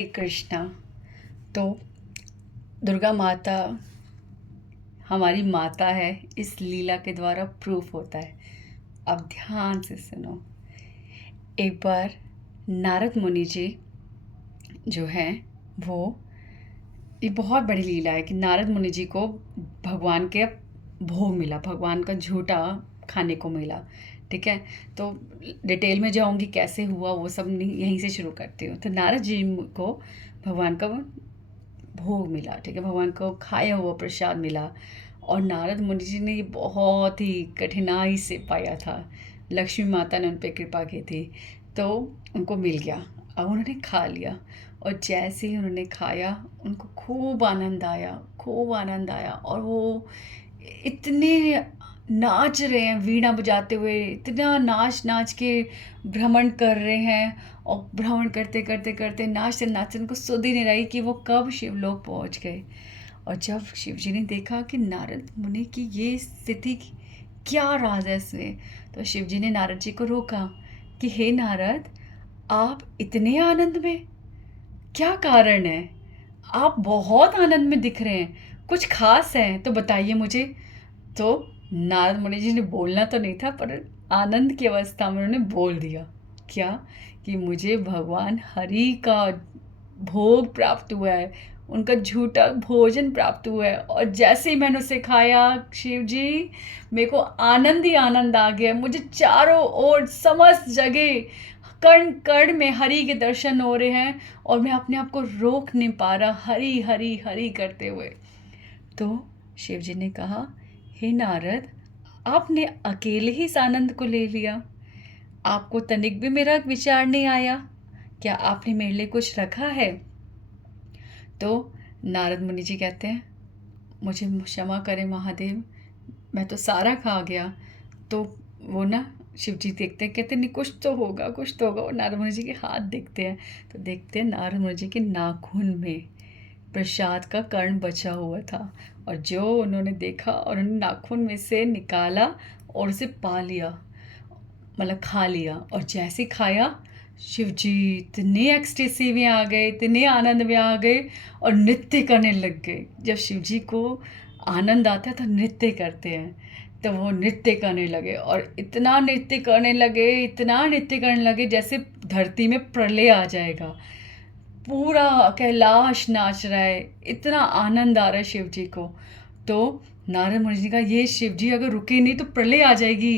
श्री कृष्णा। तो दुर्गा माता हमारी माता है, इस लीला के द्वारा प्रूफ होता है। अब ध्यान से सुनो। एक बार नारद मुनि जी जो हैं वो, ये बहुत बड़ी लीला है कि नारद मुनि जी को भगवान के भोग मिला, भगवान का झूठा खाने को मिला। ठीक है, तो डिटेल में जाऊंगी कैसे हुआ वो सब, नहीं यहीं से शुरू करती हूँ। तो नारद जी को भगवान का भोग मिला, ठीक है, भगवान को खाया हुआ प्रसाद मिला। और नारद मुनि जी ने ये बहुत ही कठिनाई से पाया था। लक्ष्मी माता ने उन पर कृपा की थी, तो उनको मिल गया। अब उन्होंने खा लिया, और जैसे ही उन्होंने खाया उनको खूब आनंद आया, खूब आनंद आया। और वो इतने नाच रहे हैं वीणा बजाते हुए, इतना नाच नाच के भ्रमण कर रहे हैं। और भ्रमण करते करते करते नाचते नाचते उनको सुध ही नहीं रही कि वो कब शिवलोक पहुंच गए। और जब शिव जी ने देखा कि नारद मुनि की ये स्थिति, क्या राज है इसमें, तो शिव जी ने नारद जी को रोका कि हे नारद, आप इतने आनंद में, क्या कारण है? आप बहुत आनंद में दिख रहे हैं, कुछ खास है तो बताइए मुझे। तो नारद मुनि जी ने बोलना तो नहीं था, पर आनंद की अवस्था में उन्होंने बोल दिया क्या, कि मुझे भगवान हरि का भोग प्राप्त हुआ है, उनका झूठा भोजन प्राप्त हुआ है। और जैसे ही मैंने उसे खाया शिव जी, मेरे को आनंद ही आनंद आ गया। मुझे चारों ओर समस्त जगह कण कण में हरि के दर्शन हो रहे हैं, और मैं अपने आप को रोक नहीं पा रहा हरि हरि हरि करते हुए। तो शिव जी ने कहा, हे नारद, आपने अकेले ही इस आनंद को ले लिया, आपको तनिक भी मेरा विचार नहीं आया, क्या आपने मेरे लिए कुछ रखा है? तो नारद मुनि जी कहते हैं, मुझे क्षमा करें महादेव, मैं तो सारा खा गया। तो वो ना शिव जी देखते हैं, कहते हैं नहीं, कुछ तो होगा, कुछ तो होगा। और नारद मुनि जी के हाथ देखते हैं, तो देखते हैं नारद मुनि जी के नाखून में प्रसाद का कण बचा हुआ था। और जो उन्होंने देखा और उन्होंने नाखून में से निकाला और उसे पा लिया, मतलब खा लिया। और जैसे खाया, शिव जी इतने एक्सटेसी में आ गए, इतने आनंद में आ गए, और नृत्य करने लग गए। जब शिव जी को आनंद आता है तो नृत्य करते हैं, तो वो नृत्य करने लगे। और इतना नृत्य करने लगे, इतना नृत्य करने लगे जैसे धरती में प्रलय आ जाएगा। पूरा कैलाश नाच रहा है, इतना आनंद आ रहा है शिव जी को। तो नारद मुनि जी का, ये शिव जी अगर रुके नहीं तो प्रलय आ जाएगी,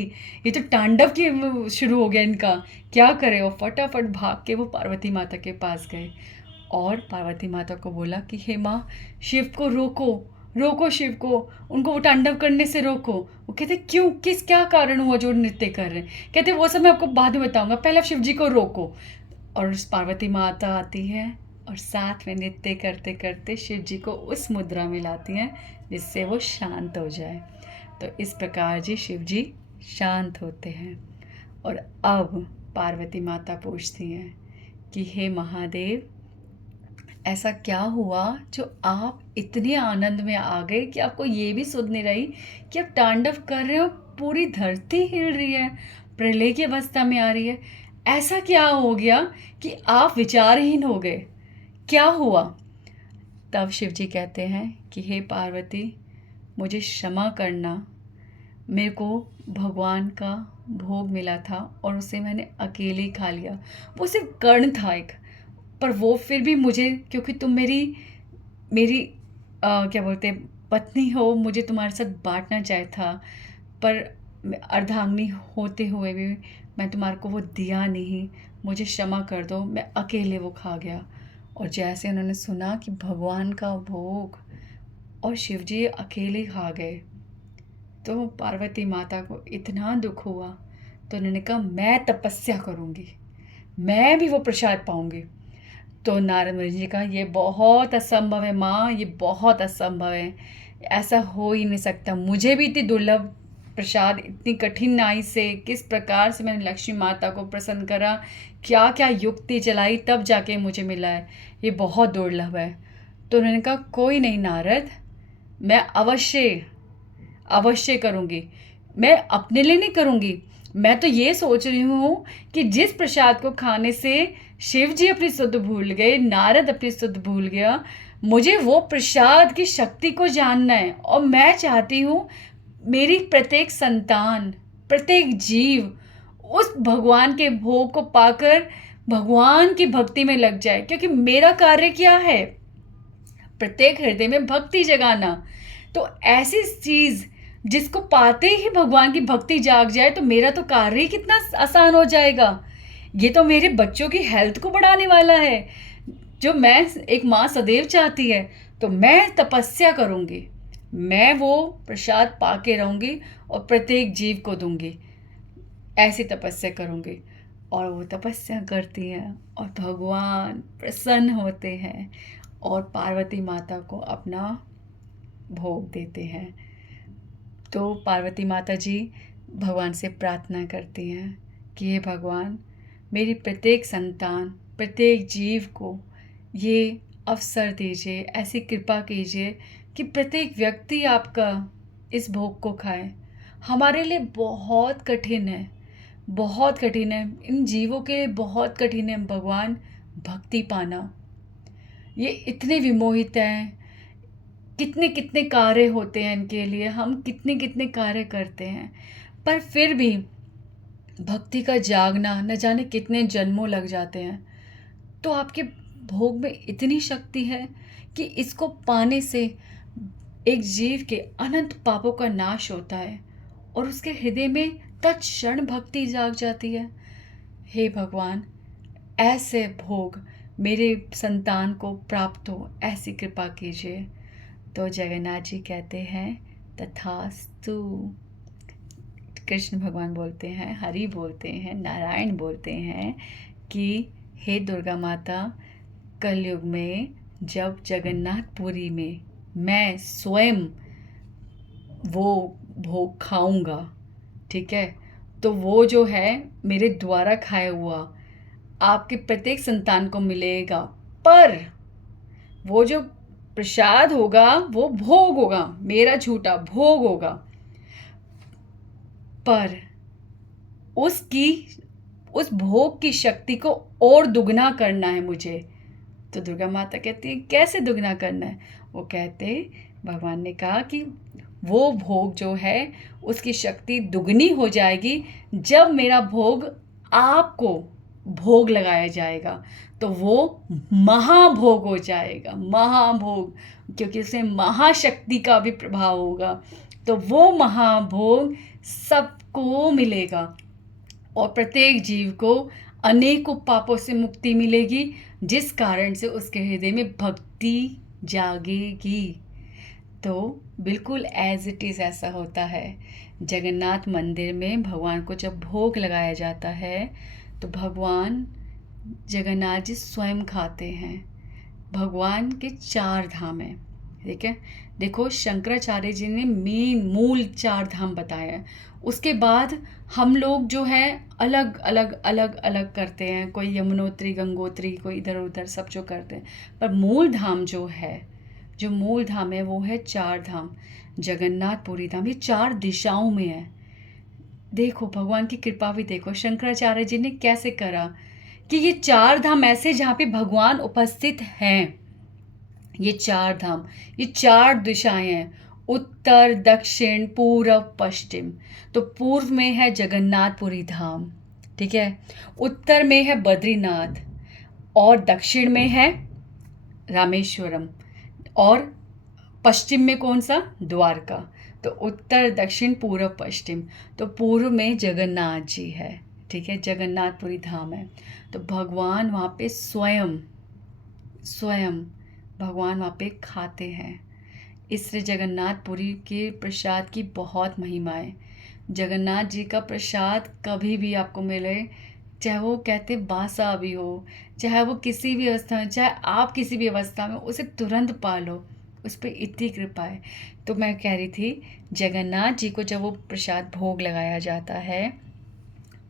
ये तो तांडव की शुरू हो गया इनका, क्या करे। और फटाफट भाग के वो पार्वती माता के पास गए, और पार्वती माता को बोला कि हे माँ, शिव को रोको, रोको शिव को, उनको वो तांडव करने से रोको। वो कहते क्यों, किस क्या कारण हुआ जो नृत्य कर रहे हैं? कहते वो सब मैं आपको बाद में बताऊंगा, पहले आप शिव जी को रोको। और उस पार्वती माता आती हैं, और साथ में नृत्य करते करते शिव जी को उस मुद्रा में लाती हैं जिससे वो शांत हो जाए। तो इस प्रकार जी शिव जी शांत होते हैं। और अब पार्वती माता पूछती हैं कि हे महादेव, ऐसा क्या हुआ जो आप इतने आनंद में आ गए कि आपको ये भी सुध नहीं रही कि आप तांडव कर रहे हो, पूरी धरती हिल रही है, प्रलय की अवस्था में आ रही है। ऐसा क्या हो गया कि आप विचारहीन हो गए, क्या हुआ? तब शिव जी कहते हैं कि हे पार्वती, मुझे क्षमा करना, मेरे को भगवान का भोग मिला था और उसे मैंने अकेले ही खा लिया। वो सिर्फ कर्ण था एक, पर वो फिर भी मुझे, क्योंकि तुम मेरी मेरी क्या बोलते हैं, पत्नी हो, मुझे तुम्हारे साथ बांटना चाहिए था। पर अर्धांगिनी होते हुए भी मैं तुम्हारे को वो दिया नहीं, मुझे क्षमा कर दो, मैं अकेले वो खा गया। और जैसे उन्होंने सुना कि भगवान का भोग और शिव जी अकेले खा गए, तो पार्वती माता को इतना दुख हुआ, तो उन्होंने कहा मैं तपस्या करूँगी, मैं भी वो प्रसाद पाऊँगी। तो नारद मुनि जी कहा, ये बहुत असंभव है माँ, ये बहुत असंभव है, ऐसा हो ही नहीं सकता। मुझे भी इतनी दुर्लभ प्रसाद, इतनी कठिनाई से, किस प्रकार से मैंने लक्ष्मी माता को प्रसन्न करा, क्या क्या युक्ति चलाई, तब जाके मुझे मिला है, ये बहुत दुर्लभ है। तो उन्होंने कहा कोई नहीं नारद, मैं अवश्य अवश्य करूँगी। मैं अपने लिए नहीं करूँगी, मैं तो ये सोच रही हूँ कि जिस प्रसाद को खाने से शिव जी अपनी सुध भूल गए, नारद अपनी सुध भूल गया। मुझे वो प्रसाद की शक्ति को जानना है, और मैं चाहती हूँ मेरी प्रत्येक संतान, प्रत्येक जीव उस भगवान के भोग को पाकर भगवान की भक्ति में लग जाए। क्योंकि मेरा कार्य क्या है? प्रत्येक हृदय में भक्ति जगाना। तो ऐसी चीज़ जिसको पाते ही भगवान की भक्ति जाग जाए, तो मेरा तो कार्य ही कितना आसान हो जाएगा। ये तो मेरे बच्चों की हेल्थ को बढ़ाने वाला है, जो मैं एक माँ सदैव चाहती है। तो मैं तपस्या करूँगी, मैं वो प्रसाद पा के रहूँगी और प्रत्येक जीव को दूंगी। ऐसी तपस्या करूँगी। और वो तपस्या करती हैं और भगवान प्रसन्न होते हैं और पार्वती माता को अपना भोग देते हैं। तो पार्वती माता जी भगवान से प्रार्थना करती हैं कि हे भगवान, मेरी प्रत्येक संतान, प्रत्येक जीव को ये अवसर दीजिए, ऐसी कृपा कीजिए कि प्रत्येक व्यक्ति आपका इस भोग को खाए। हमारे लिए बहुत कठिन है, बहुत कठिन है, इन जीवों के लिए बहुत कठिन है भगवान भक्ति पाना। ये इतने विमोहित हैं, कितने कितने कार्य होते हैं इनके लिए, हम कितने कितने कार्य करते हैं, पर फिर भी भक्ति का जागना न जाने कितने जन्मों लग जाते हैं। तो आपके भोग में इतनी शक्ति है कि इसको पाने से एक जीव के अनंत पापों का नाश होता है और उसके हृदय में तत्क्षण भक्ति जाग जाती है। हे भगवान, ऐसे भोग मेरे संतान को प्राप्त हो, ऐसी कृपा कीजिए। तो जगन्नाथ जी कहते हैं तथास्तु। कृष्ण भगवान बोलते हैं, हरि बोलते हैं, नारायण बोलते हैं कि हे दुर्गा माता, कलयुग में जब जगन्नाथपुरी में मैं स्वयं वो भोग खाऊंगा, ठीक है, तो वो जो है मेरे द्वारा खाया हुआ आपके प्रत्येक संतान को मिलेगा। पर वो जो प्रसाद होगा वो भोग होगा, मेरा झूठा भोग होगा, पर उस भोग की शक्ति को और दुगना करना है मुझे। तो दुर्गा माता कहती है कैसे दुगना करना है? वो कहते, भगवान ने कहा कि वो भोग जो है उसकी शक्ति दुगनी हो जाएगी जब मेरा भोग आपको भोग लगाया जाएगा। तो वो महाभोग हो जाएगा, महाभोग, क्योंकि उसमें महाशक्ति का भी प्रभाव होगा। तो वो महाभोग सबको मिलेगा और प्रत्येक जीव को अनेकों पापों से मुक्ति मिलेगी, जिस कारण से उसके हृदय में भक्ति जागेगी। तो बिल्कुल एज इट इज़ ऐसा होता है। जगन्नाथ मंदिर में भगवान को जब भोग लगाया जाता है तो भगवान जगन्नाथ जी स्वयं खाते हैं। भगवान के 4 धाम हैं, ठीक है। देखो, शंकराचार्य जी ने मूल 4 धाम बताया है। उसके बाद हम लोग जो है अलग अलग अलग अलग करते हैं, कोई यमुनोत्री, गंगोत्री, कोई इधर उधर सब जो करते हैं। पर मूल धाम जो है, जो मूल धाम है वो है 4 धाम। जगन्नाथपुरी धाम ये 4 दिशाओं में है। देखो भगवान की कृपा भी देखो, शंकराचार्य जी ने कैसे करा कि ये 4 धाम ऐसे जहाँ पे भगवान उपस्थित हैं। ये 4 धाम, ये 4 दिशाएं हैं, उत्तर, दक्षिण, पूरब, पश्चिम। तो पूर्व में है जगन्नाथपुरी धाम, ठीक है। उत्तर में है बद्रीनाथ और दक्षिण में है रामेश्वरम और पश्चिम में कौन सा? द्वारका। तो उत्तर, दक्षिण, पूर्व, पश्चिम। तो पूर्व में जगन्नाथ जी है, ठीक है, जगन्नाथपुरी धाम है। तो भगवान वहाँ पे स्वयं भगवान वहाँ पे खाते हैं। इसलिए जगन्नाथपुरी के प्रसाद की बहुत महिमा है। जगन्नाथ जी का प्रसाद कभी भी आपको मिले, चाहे वो कहते बासा भी हो, चाहे वो किसी भी अवस्था में, चाहे आप किसी भी अवस्था में उसे तुरंत पालो, उस पर इतनी कृपा है। तो मैं कह रही थी, जगन्नाथ जी को जब वो प्रसाद भोग लगाया जाता है,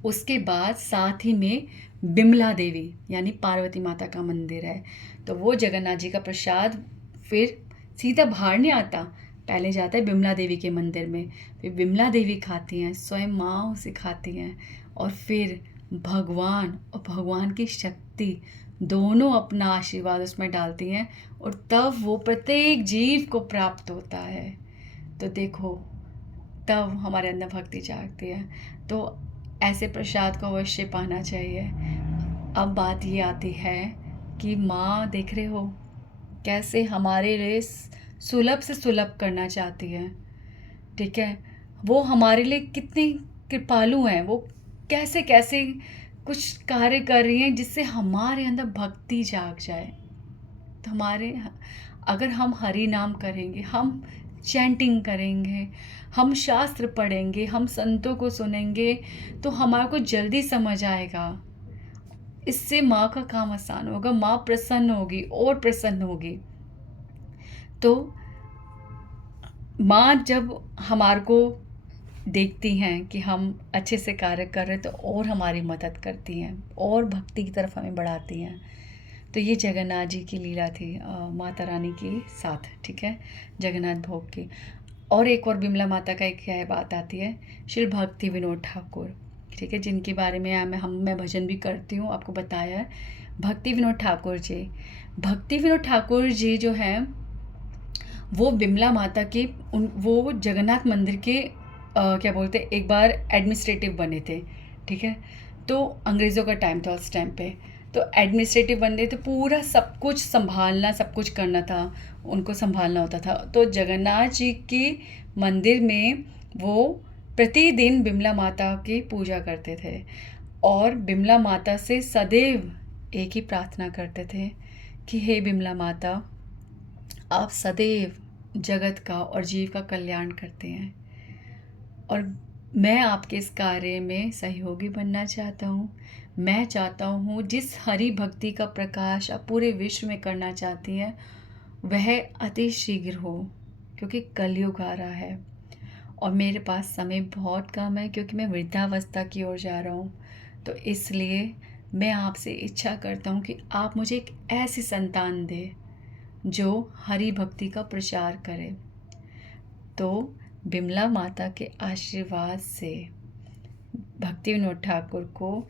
उसके बाद साथ ही में बिमला देवी यानी पार्वती माता का मंदिर है। तो वो जगन्नाथ जी का प्रसाद फिर सीधा बाहर नहीं आता, पहले जाता है बिमला देवी के मंदिर में। फिर बिमला देवी खाती हैं, स्वयं माँ उसे खाती हैं और फिर भगवान और भगवान की शक्ति दोनों अपना आशीर्वाद उसमें डालती हैं, और तब वो प्रत्येक जीव को प्राप्त होता है। तो देखो, तब हमारे अंदर भक्ति जागती है। तो ऐसे प्रसाद को अवश्य पाना चाहिए। अब बात ये आती है कि माँ देख रहे हो कैसे हमारे लिए सुलभ से सुलभ करना चाहती है, ठीक है। वो हमारे लिए कितनी कृपालु हैं, वो कैसे कैसे कुछ कार्य कर रही हैं जिससे हमारे अंदर भक्ति जाग जाए। तो अगर हम हरि नाम करेंगे, हम चैंटिंग करेंगे, हम शास्त्र पढ़ेंगे, हम संतों को सुनेंगे, तो हमारे को जल्दी समझ आएगा। इससे माँ का काम आसान होगा, माँ प्रसन्न होगी और प्रसन्न होगी। तो माँ जब हमारे को देखती हैं कि हम अच्छे से कार्य कर रहे, तो और हमारी मदद करती हैं और भक्ति की तरफ हमें बढ़ाती हैं। तो ये जगन्नाथ जी की लीला थी माता रानी के साथ, ठीक है, जगन्नाथ भोग की। और एक और बिमला माता का एक क्या बात आती है, श्री भक्ति विनोद ठाकुर, ठीक है, जिनके बारे में मैं भजन भी करती हूँ, आपको बताया है। भक्ति विनोद ठाकुर जी जो हैं, वो बिमला माता की वो जगन्नाथ मंदिर के क्या बोलते हैं, एक बार एडमिनिस्ट्रेटिव बने थे, ठीक है। तो अंग्रेज़ों का टाइम था उस टाइम पे, तो एडमिनिस्ट्रेटिव बने थे, पूरा सब कुछ संभालना, सब कुछ करना था, उनको संभालना होता था। तो जगन्नाथ जी की मंदिर में वो प्रतिदिन बिमला माता की पूजा करते थे, और बिमला माता से सदैव एक ही प्रार्थना करते थे कि हे बिमला माता, आप सदैव जगत का और जीव का कल्याण करते हैं, और मैं आपके इस कार्य में सहयोगी बनना चाहता हूँ। मैं चाहता हूँ जिस हरि भक्ति का प्रकाश आप पूरे विश्व में करना चाहती हैं, वह अति शीघ्र हो, क्योंकि कलयुग आ रहा है और मेरे पास समय बहुत कम है, क्योंकि मैं वृद्धावस्था की ओर जा रहा हूँ। तो इसलिए मैं आपसे इच्छा करता हूँ कि आप मुझे एक ऐसी संतान दें जो हरि भक्ति का प्रचार करे। तो बिमला माता के आशीर्वाद से भक्ति विनोद ठाकुर को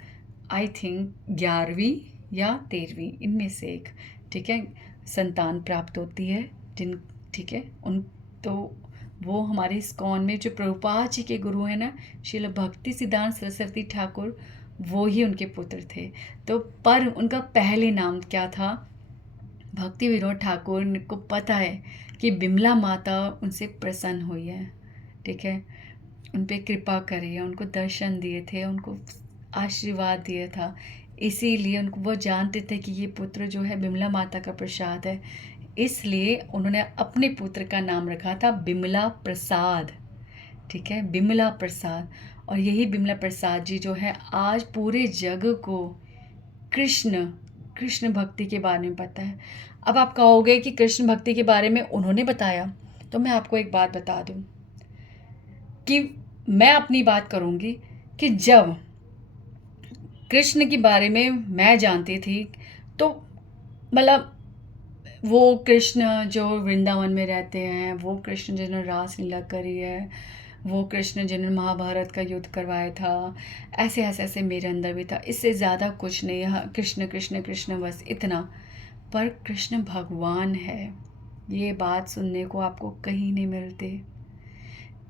आई थिंक 11वीं या 13वीं इनमें से एक, ठीक है, संतान प्राप्त होती है, ठीक है, तो वो हमारे इस्कॉन में जो प्रभुपाद जी के गुरु हैं ना, श्रील भक्ति सिद्धांत सरस्वती ठाकुर, वो ही उनके पुत्र थे। तो पर उनका पहले नाम क्या था, भक्ति विनोद ठाकुर को पता है कि बिमला माता उनसे प्रसन्न हुई है, ठीक है, उन पर कृपा करी है, उनको दर्शन दिए थे, उनको आशीर्वाद दिया था, इसीलिए उनको वो जानते थे कि ये पुत्र जो है बिमला माता का प्रसाद है, इसलिए उन्होंने अपने पुत्र का नाम रखा था बिमला प्रसाद, ठीक है, बिमला प्रसाद। और यही बिमला प्रसाद जी जो है आज पूरे जग को कृष्ण भक्ति के बारे में पता है। अब आप कहोगे कि कृष्ण भक्ति के बारे में उन्होंने बताया, तो मैं आपको एक बात बता दूं कि मैं अपनी बात करूंगी कि जब कृष्ण के बारे में मैं जानती थी, तो मतलब वो कृष्ण जो वृंदावन में रहते हैं, वो कृष्ण जिन्होंने रासलीला करी है, वो कृष्ण जिन्होंने महाभारत का युद्ध करवाया था, ऐसे ऐसे ऐसे मेरे अंदर भी था, इससे ज़्यादा कुछ नहीं। हाँ, कृष्ण कृष्ण कृष्ण बस इतना। पर कृष्ण भगवान है, ये बात सुनने को आपको कहीं नहीं मिलती।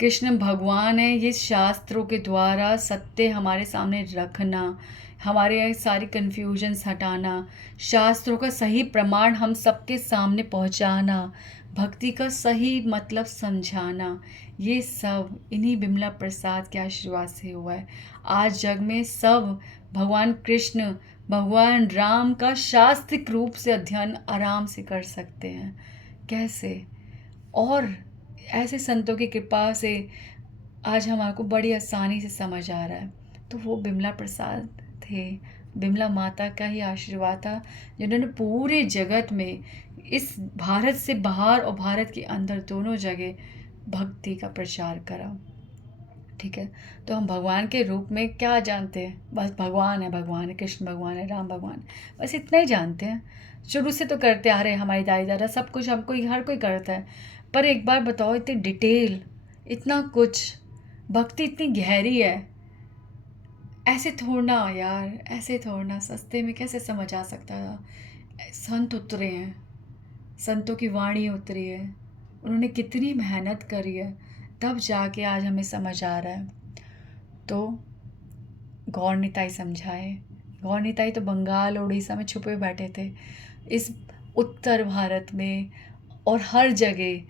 कृष्ण भगवान है, ये शास्त्रों के द्वारा सत्य हमारे सामने रखना, हमारे सारी कन्फ्यूजन्स हटाना, शास्त्रों का सही प्रमाण हम सबके सामने पहुंचाना, भक्ति का सही मतलब समझाना, ये सब इन्हीं बिमला प्रसाद के आशीर्वाद से हुआ है। आज जग में सब भगवान कृष्ण, भगवान राम का शास्त्रिक रूप से अध्ययन आराम से कर सकते हैं। कैसे? और ऐसे संतों की कृपा से आज हमारे को बड़ी आसानी से समझ आ रहा है। तो वो बिमला प्रसाद थे, बिमला माता का ही आशीर्वाद था, जिन्होंने पूरे जगत में, इस भारत से बाहर और भारत के अंदर दोनों जगह भक्ति का प्रचार करा, ठीक है। तो हम भगवान के रूप में क्या जानते हैं? बस भगवान है, कृष्ण भगवान है, राम भगवान है, बस इतना ही जानते हैं। शुरू से तो करते आ रहे हैं, हमारी दादी दादा सब कुछ हमको हर कोई करता है। पर एक बार बताओ, इतनी डिटेल, इतना कुछ, भक्ति इतनी गहरी है, ऐसे थोड़ना यार, ऐसे थोड़ना सस्ते में कैसे समझ आ सकता था। संत उतरे हैं, संतों की वाणी उतरी है, उन्होंने कितनी मेहनत करी है, तब जाके आज हमें समझ आ रहा है। तो गौर निताई समझाए। गौर निताई तो बंगाल उड़ीसा में छुपे बैठे थे। इस उत्तर भारत में और हर जगह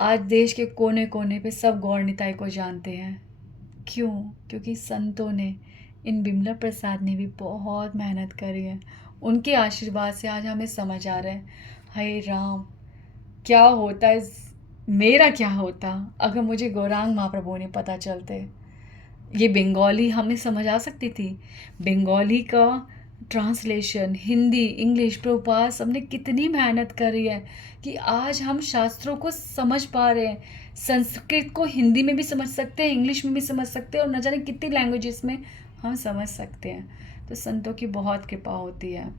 आज देश के कोने कोने पे सब गौर निताई को जानते हैं। क्यों? क्योंकि संतों ने, इन बिमला प्रसाद ने भी बहुत मेहनत करी है। उनके आशीर्वाद से आज हमें समझ आ रहा है। हाय राम, क्या होता मेरा क्या होता अगर मुझे गौरांग महाप्रभु ने पता चलते। ये बंगाली हमें समझ आ सकती थी। बंगाली का ट्रांसलेशन हिंदी इंग्लिश प्रभुपाद सबने कितनी मेहनत करी है कि आज हम शास्त्रों को समझ पा रहे हैं। संस्कृत को हिंदी में भी समझ सकते हैं, इंग्लिश में भी समझ सकते हैं, और न जाने कितनी लैंग्वेजेस में हम समझ सकते हैं। तो संतों की बहुत कृपा होती है।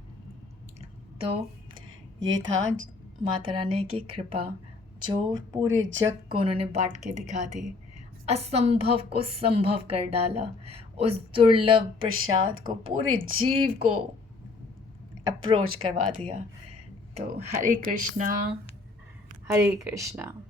तो ये था माता रानी की कृपा, जो पूरे जग को उन्होंने बांट के दिखा दी, असंभव को संभव कर डाला। उस दुर्लभ प्रसाद को पूरे जीव को अप्रोच करवा दिया। तो हरे कृष्णा, हरे कृष्णा।